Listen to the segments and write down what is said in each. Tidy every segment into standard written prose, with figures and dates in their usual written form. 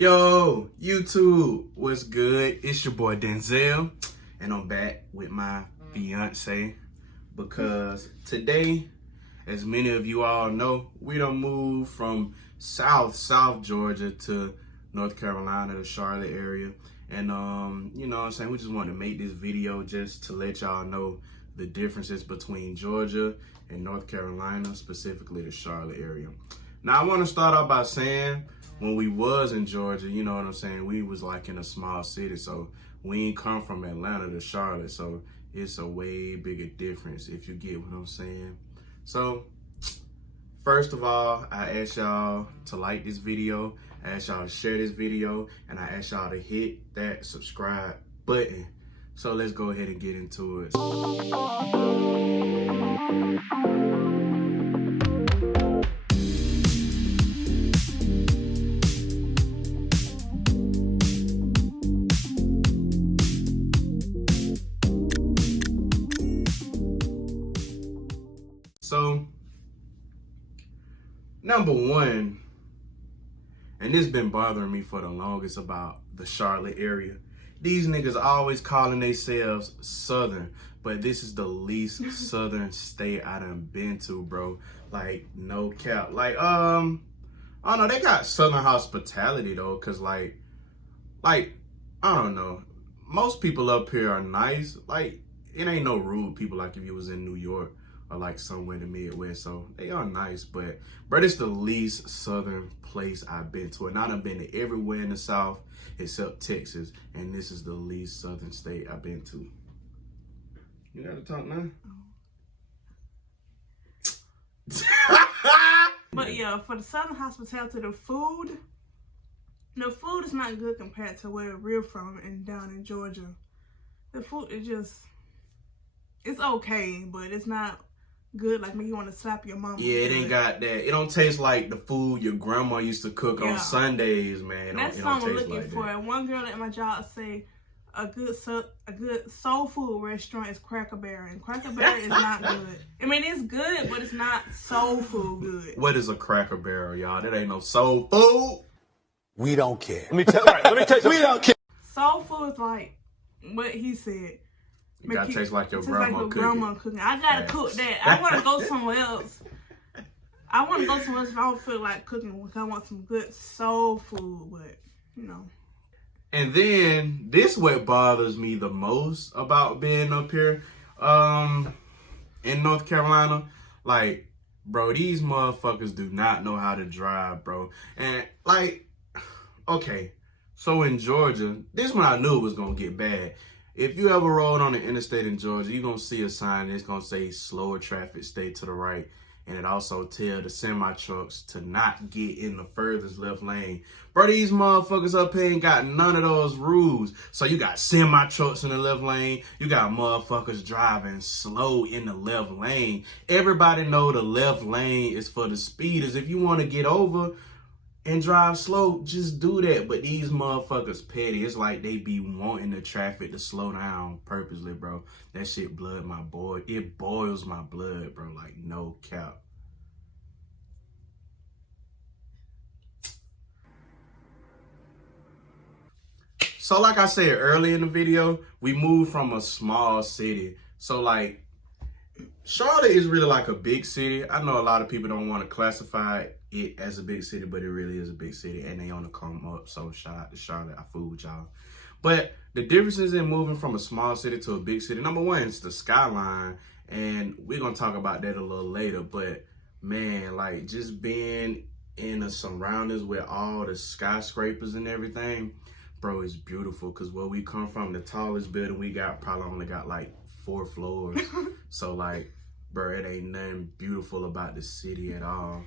Yo, YouTube, what's good? It's your boy Denzell, and I'm back with my fiance because today, as many of you all know, we done moved from South Georgia to North Carolina, the Charlotte area. And you know what I'm saying, we just wanted to make this video just to let y'all know the differences between Georgia and North Carolina, specifically the Charlotte area. Now, I want to start off by saying, when we was in Georgia, you know what I'm saying, we was like in a small city, so we ain't come from Atlanta to Charlotte, so it's a way bigger difference, if you get what I'm saying. So, first of all, I ask y'all to like this video, I ask y'all to share this video, and I ask y'all to hit that subscribe button. So let's go ahead and get into it. So, number one, and this been bothering me for the longest about the Charlotte area. These niggas always calling themselves Southern, but this is the least Southern state I done been to, bro. Like, no cap. Like, I don't know, they got Southern hospitality though, cause like, I don't know. Most people up here are nice. Like, it ain't no rude people like if you was in New York or like somewhere in the Midwest, so they are nice, but bro, it's the least Southern place I've been to. And I done been to everywhere in the South except Texas, and this is the least Southern state I've been to. You gotta talk now? But yeah, for the Southern hospitality, the food is not good compared to where we're from and down in Georgia. The food is just, it's okay, but it's not good like when you want to slap your mama. Yeah, it ain't got that. It don't taste like the food your grandma used to cook on Sundays, man. That's what I'm looking for. That. One girl at my job say a good soul food restaurant is Cracker Barrel, and Cracker Barrel is not good. I mean, it's good, but it's not soul food good. What is a Cracker Barrel, y'all? That ain't no soul food. We don't care. Let me tell you something. We don't care. Soul food is like what he said. It gotta taste like your grandma cooking. I gotta cook that. I want to go somewhere else. I want to go somewhere else if I don't feel like cooking. Because I want some good soul food, but you know. And then this what bothers me the most about being up here, in North Carolina. Like, bro, these motherfuckers do not know how to drive, bro. And like, okay, so in Georgia, this one I knew was gonna get bad. If you ever rode on the interstate in Georgia, you're going to see a sign that's going to say slower traffic, stay to the right. And it also tell the semi-trucks to not get in the furthest left lane. Bro, these motherfuckers up here ain't got none of those rules. So you got semi-trucks in the left lane. You got motherfuckers driving slow in the left lane. Everybody know the left lane is for the speeders. If you want to get over and drive slow, just do that. But these motherfuckers petty. It's like they be wanting the traffic to slow down purposely, bro. That shit it boils my blood, bro. Like, no cap. So like I said earlier in the video, we moved from a small city. So like, Charlotte is really like a big city. I know a lot of people don't want to classify it as a big city, but it really is a big city, and they on the come up. So shout out to Charlotte. I fool with y'all. But the differences in moving from a small city to a big city, number one, is the skyline, and we're gonna talk about that a little later. But man, like, just being in the surroundings with all the skyscrapers and everything, bro, it's beautiful. Cause where we come from, the tallest building we got probably only got like 4 floors. So like, bro, it ain't nothing beautiful about the city at all.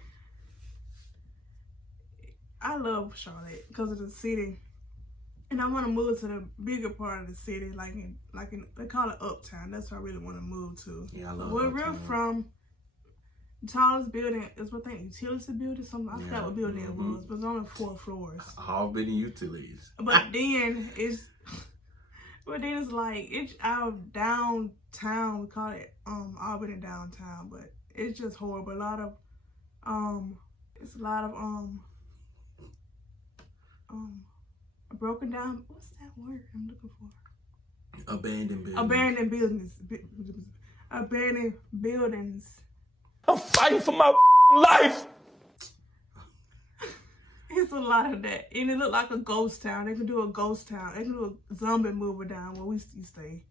I love Charlotte because of the city, and I want to move to the bigger part of the city, like in they call it Uptown. That's what I really want to move to. Yeah, I love where Uptown. we're from, the tallest building is what they utility building. Something I forgot what building it was, but it's only 4 floors. All been utilities. But then it's like it's out downtown. We call it Albany downtown, but it's just horrible. It's a lot of a broken down. What's that word I'm looking for? Abandoned buildings. Abandoned buildings. Abandoned buildings. I'm fighting for my life. It's a lot of that. And it looked like a ghost town. They can do a ghost town. They can do a zombie movie down where we stay.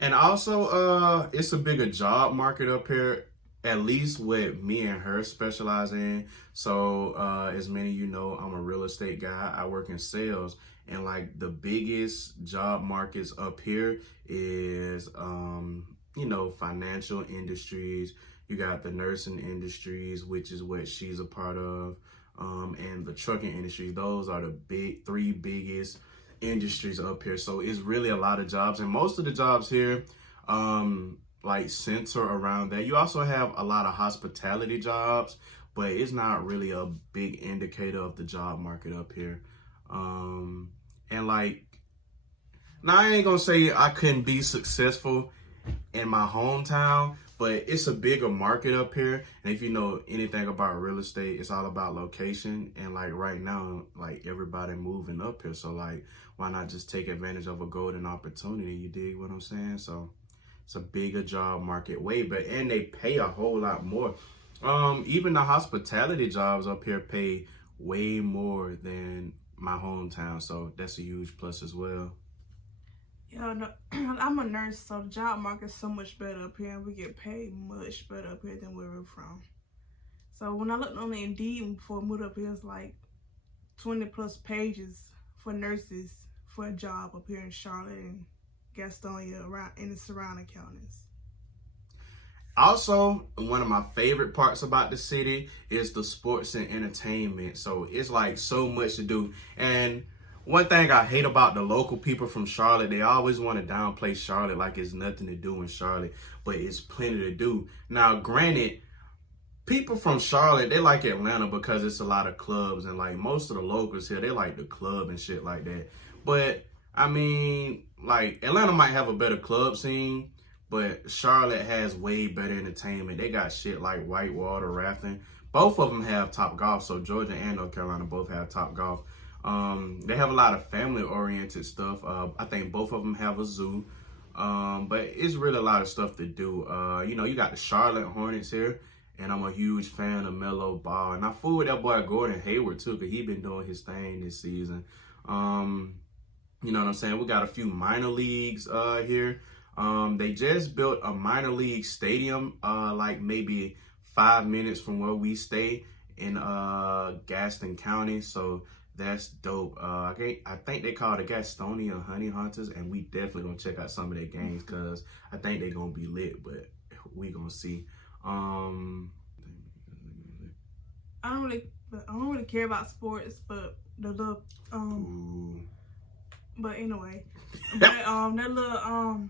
And also, it's a bigger job market up here, at least what me and her specialize in. So, as many of you know, I'm a real estate guy. I work in sales. And like the biggest job markets up here is, financial industries. You got the nursing industries, which is what she's a part of. And the trucking industry. Those are the three biggest industries up here. So it's really a lot of jobs, and most of the jobs here center around that. You also have a lot of hospitality jobs, but it's not really a big indicator of the job market up here. Now I ain't gonna say I couldn't be successful in my hometown, but it's a bigger market up here. And if you know anything about real estate, it's all about location. And like right now, like everybody moving up here. So like, why not just take advantage of a golden opportunity? You dig what I'm saying? So it's a bigger job market and they pay a whole lot more. Even the hospitality jobs up here pay way more than my hometown. So that's a huge plus as well. Yeah, no, I'm a nurse, so the job market's so much better up here, and we get paid much better up here than where we're from. So when I looked on the Indeed before I moved up here, it's like 20 plus pages for nurses for a job up here in Charlotte and Gastonia, around in the surrounding counties. Also, one of my favorite parts about the city is the sports and entertainment. So it's like so much to do. And one thing I hate about the local people from Charlotte, they always want to downplay Charlotte like it's nothing to do in Charlotte, but it's plenty to do. Now, granted, people from Charlotte, they like Atlanta because it's a lot of clubs, and like most of the locals here, they like the club and shit like that. But I mean, like Atlanta might have a better club scene, but Charlotte has way better entertainment. They got shit like whitewater rafting. Both of them have Top Golf, so Georgia and North Carolina both have Top Golf. They have a lot of family-oriented stuff. I think both of them have a zoo. But it's really a lot of stuff to do. You got the Charlotte Hornets here, and I'm a huge fan of Melo Ball. And I fool with that boy Gordon Hayward, too, because he been doing his thing this season. You know what I'm saying? We got a few minor leagues here. They just built a minor league stadium, like maybe 5 minutes from where we stay in Gaston County. So that's dope. I think they call it the Gastonia Honey Hunters, and we definitely gonna check out some of their games because I think they're gonna be lit, but we gonna see. I don't really care about sports, but the little but anyway, that little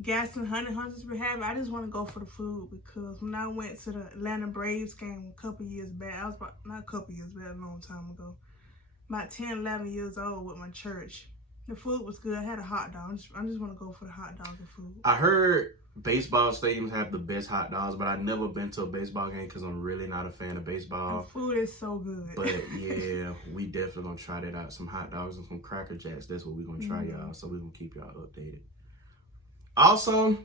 Gaston Honey Hunters we have, I just want to go for the food, because when I went to the Atlanta Braves game a couple years back, a long time ago, about 10, 11 years old with my church. The food was good. I had a hot dog. I just want to go for the hot dog and food. I heard baseball stadiums have the best hot dogs, but I've never been to a baseball game because I'm really not a fan of baseball. The food is so good. But yeah, we definitely gonna try that out. Some hot dogs and some Cracker Jacks. That's what we're gonna try, y'all. So we're gonna keep y'all updated. Also,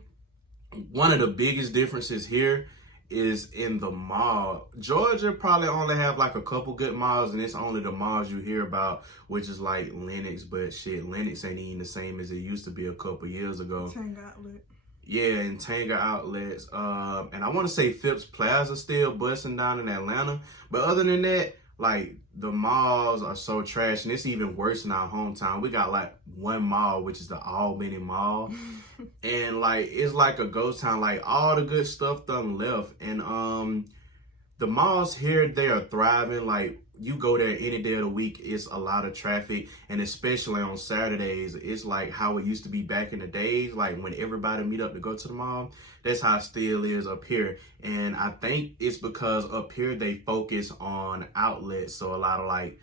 one of the biggest differences here is in the mall. Georgia probably only have like a couple good malls, and it's only the malls you hear about, which is like Lenox, but shit, Lenox ain't even the same as it used to be a couple years ago. Tanger Outlet. Yeah, and Tanger Outlets. And I want to say Phipps Plaza still busting down in Atlanta. But other than that, like, the malls are so trash, and it's even worse in our hometown. We got like one mall, which is the Albany Mall. And like, it's like a ghost town. Like, all the good stuff done left. And the malls here, they are thriving. Like, you go there any day of the week, it's a lot of traffic. And especially on Saturdays, it's like how it used to be back in the days, like when everybody meet up to go to the mall. That's how it still is up here. And I think it's because up here they focus on outlets. So a lot of like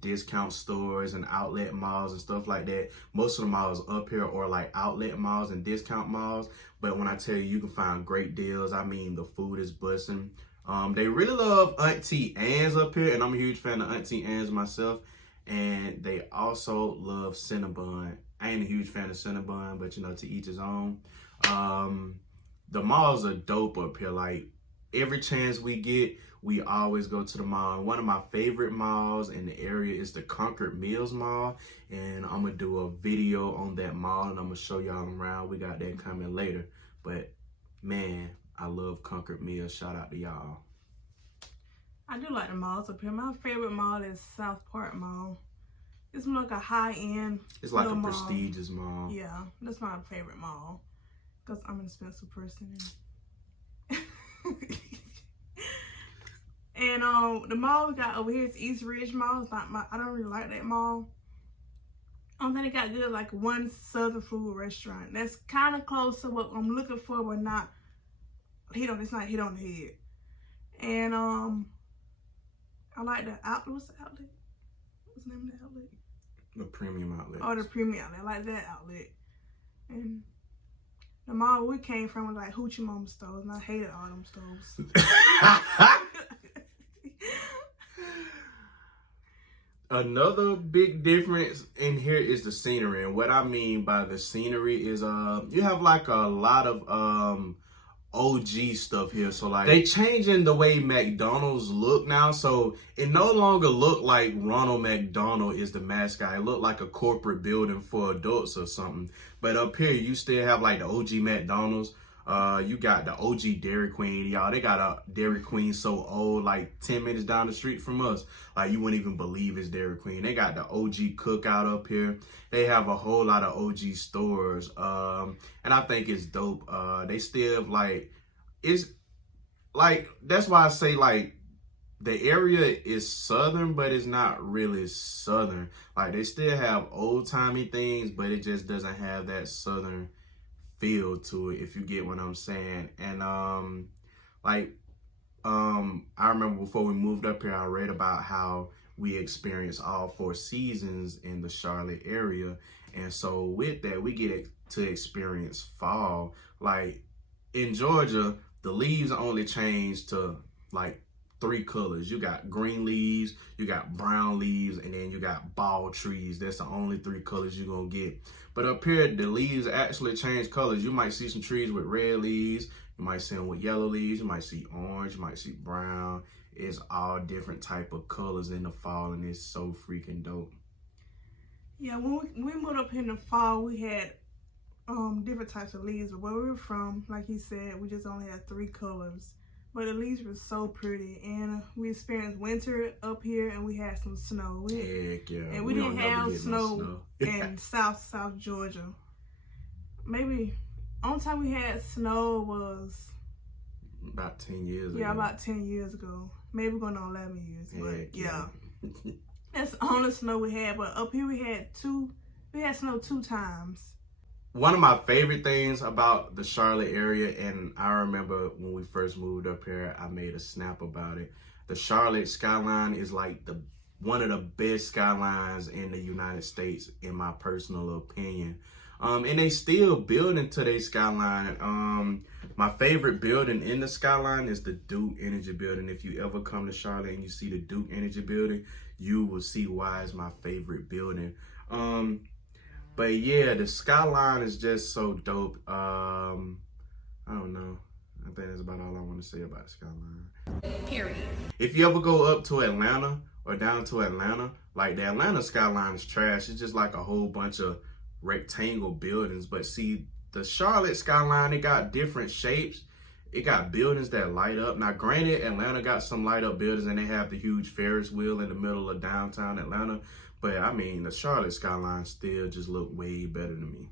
discount stores and outlet malls and stuff like that. Most of the malls up here are like outlet malls and discount malls. But when I tell you, you can find great deals, I mean, the food is busting. They really love Auntie Anne's up here, and I'm a huge fan of Auntie Anne's myself. And they also love Cinnabon. I ain't a huge fan of Cinnabon, but you know, to each his own. The malls are dope up here. Like, every chance we get, we always go to the mall. And one of my favorite malls in the area is the Concord Mills Mall. And I'm going to do a video on that mall, and I'm going to show y'all around. We got that coming later. But, man, I love Concord Mills. Shout out to y'all. I do like the malls up here. My favorite mall is South Park Mall. It's more like a high-end It's like a mall. prestigious mall. Yeah, that's my favorite mall. Because I'm an expensive person. And the mall we got over here is East Ridge Mall. It's not I don't really like that mall. I don't think they got good like one Southern food restaurant. That's kind of close to what I'm looking for, but not it's not hit on the head. And I like the outlet. What's the outlet? What's the name of the outlet? The premium outlet. Oh, the premium outlet. I like that outlet. And the mall we came from was like Hoochie Mama stores, and I hated all them stores. Another big difference in here is the scenery. And what I mean by the scenery is you have like a lot of OG stuff here. So like they changing the way McDonald's look now. So it no longer look like Ronald McDonald is the mascot. It look like a corporate building for adults or something. But up here you still have like the OG McDonald's. You got the OG Dairy Queen, y'all. They got a Dairy Queen so old, like 10 minutes down the street from us. Like, you wouldn't even believe it's Dairy Queen. They got the OG Cookout up here. They have a whole lot of OG stores. And I think it's dope. They still have, like, it's, like, that's why I say, like, the area is southern, but it's not really southern. Like, they still have old-timey things, but it just doesn't have that southern feel to it, if you get what I'm saying. And I remember before we moved up here, I read about how we experienced all 4 seasons in the Charlotte area. And so with that, we get to experience fall. Like in Georgia, the leaves only change to like 3 colors. You got green leaves, you got brown leaves, and then you got bald trees. That's the only 3 colors you're gonna get. But up here, the leaves actually change colors. You might see some trees with red leaves. You might see them with yellow leaves. You might see orange. You might see brown. It's all different type of colors in the fall, and it's so freaking dope. Yeah, when we moved up here in the fall, we had different types of leaves. But where we were from, like he said, we just only had 3 colors. But the leaves were so pretty, and we experienced winter up here, and we had some snow. Heck yeah. And we didn't have snow in South Georgia. Maybe only time we had snow was about 10 years ago. Yeah, about 10 years ago. Maybe going on 11 years. But yeah. That's the only snow we had. But up here we had snow 2 times. One of my favorite things about the Charlotte area, and I remember when we first moved up here, I made a snap about it. The Charlotte skyline is like one of the best skylines in the United States, in my personal opinion. And they still building to their skyline. My favorite building in the skyline is the Duke Energy Building. If you ever come to Charlotte and you see the Duke Energy Building, you will see why it's my favorite building. But yeah, the skyline is just so dope. I don't know. I think that's about all I want to say about the skyline. Period. If you ever go up to Atlanta or down to Atlanta, like the Atlanta skyline is trash. It's just like a whole bunch of rectangle buildings. But see, the Charlotte skyline, it got different shapes. It got buildings that light up. Now, granted, Atlanta got some light up buildings, and they have the huge Ferris wheel in the middle of downtown Atlanta. But I mean, the Charlotte skyline still just look way better to me.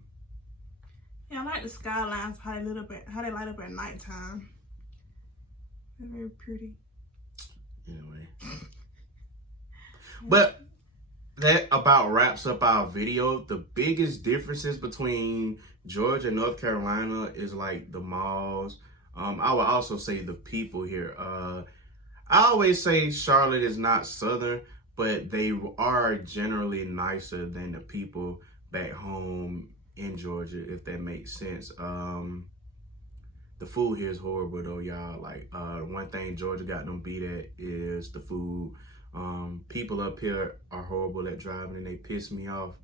Yeah, I like the skylines, how they light up at nighttime. They're very pretty. Anyway. But that about wraps up our video. The biggest differences between Georgia and North Carolina is like the malls. I would also say the people here. I always say Charlotte is not Southern, but they are generally nicer than the people back home in Georgia, if that makes sense. the food here is horrible though, y'all. Like, one thing Georgia got them beat at is the food. People up here are horrible at driving and they piss me off.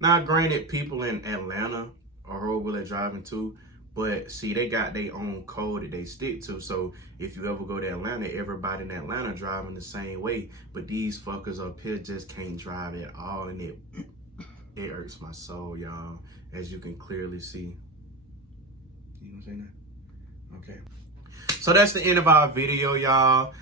Now, granted, people in Atlanta are horrible at driving too, but see, they got their own code that they stick to. So if you ever go to Atlanta, everybody in Atlanta driving the same way, but these fuckers up here just can't drive at all, and it hurts my soul, y'all, as you can clearly see. You know what I'm saying? Okay. So that's the end of our video, y'all.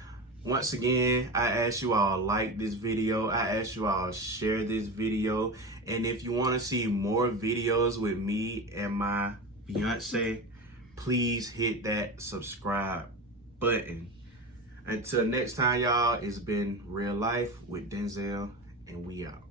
Once again, I ask you all like this video. I ask you all share this video. And if you want to see more videos with me and my fiance, please hit that subscribe button. Until next time, y'all, it's been Real Life with Denzell, and we out.